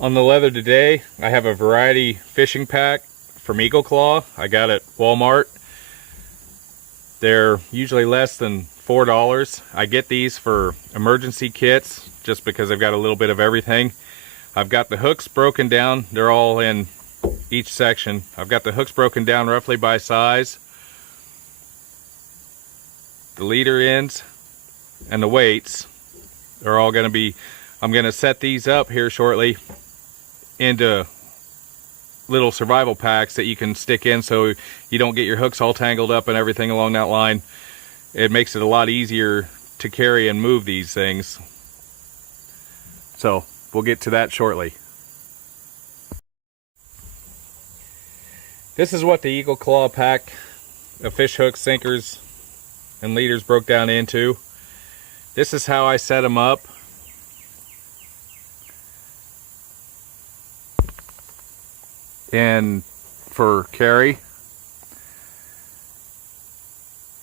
On the leather today, I have a variety fishing pack from Eagle Claw. I got it at Walmart. They're usually less than $4. I get these for emergency kits just because I've got a little bit of everything. I've got the hooks broken down. They're all in each section. I've got the hooks broken down roughly by size. The leader ends and the weights are all going to be, I'm going to set these up here shortly into little survival packs that you can stick in so you don't get your hooks all tangled up and everything along that line. It makes it a lot easier to carry and move these things. So we'll get to that shortly. This is what the Eagle Claw pack of fish hooks, sinkers, and leaders broke down into. This is how I set them up. And for carry,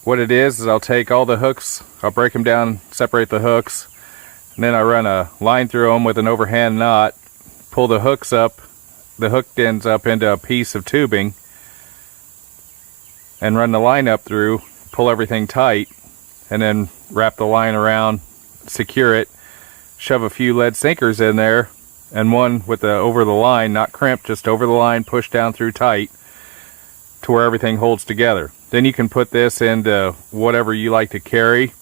what it is I'll take all the hooks, I'll break them down, separate the hooks, and then I run a line through them with an overhand knot, pull the hooks up, the hook ends up into a piece of tubing, and run the line up through, pull everything tight, and then wrap the line around, secure it, shove a few lead sinkers in there, and one with the over the line, not crimped, just over the line, push down through tight to where everything holds together. Then you can put this into whatever you like to carry.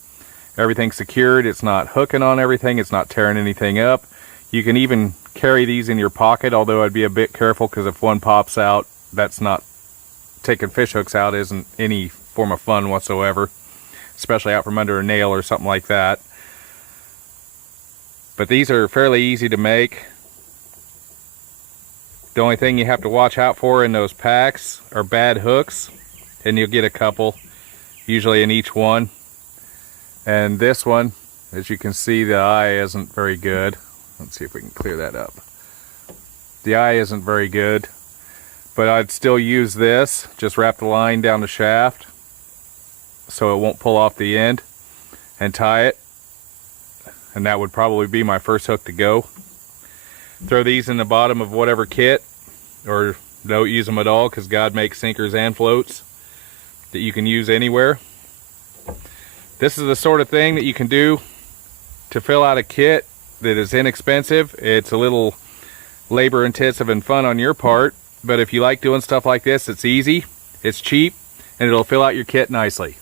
Everything's secured, it's not hooking on everything, it's not tearing anything up. You can even carry these in your pocket, although I'd be a bit careful because if one pops out, that's not, taking fish hooks out isn't any form of fun whatsoever, especially out from under a nail or something like that. But these are fairly easy to make. The only thing you have to watch out for in those packs are bad hooks, and you'll get a couple, usually in each one. And this one, as you can see, the eye isn't very good. Let's see if we can clear that up. The eye isn't very good, but I'd still use this. Just wrap the line down the shaft so it won't pull off the end, and tie it. And that would probably be my first hook to go. Throw these in the bottom of whatever kit, or don't use them at all because God makes sinkers and floats that you can use anywhere. This is the sort of thing that you can do to fill out a kit that is inexpensive. It's a little labor intensive and fun on your part, but if you like doing stuff like this, it's easy, it's cheap, and it'll fill out your kit nicely.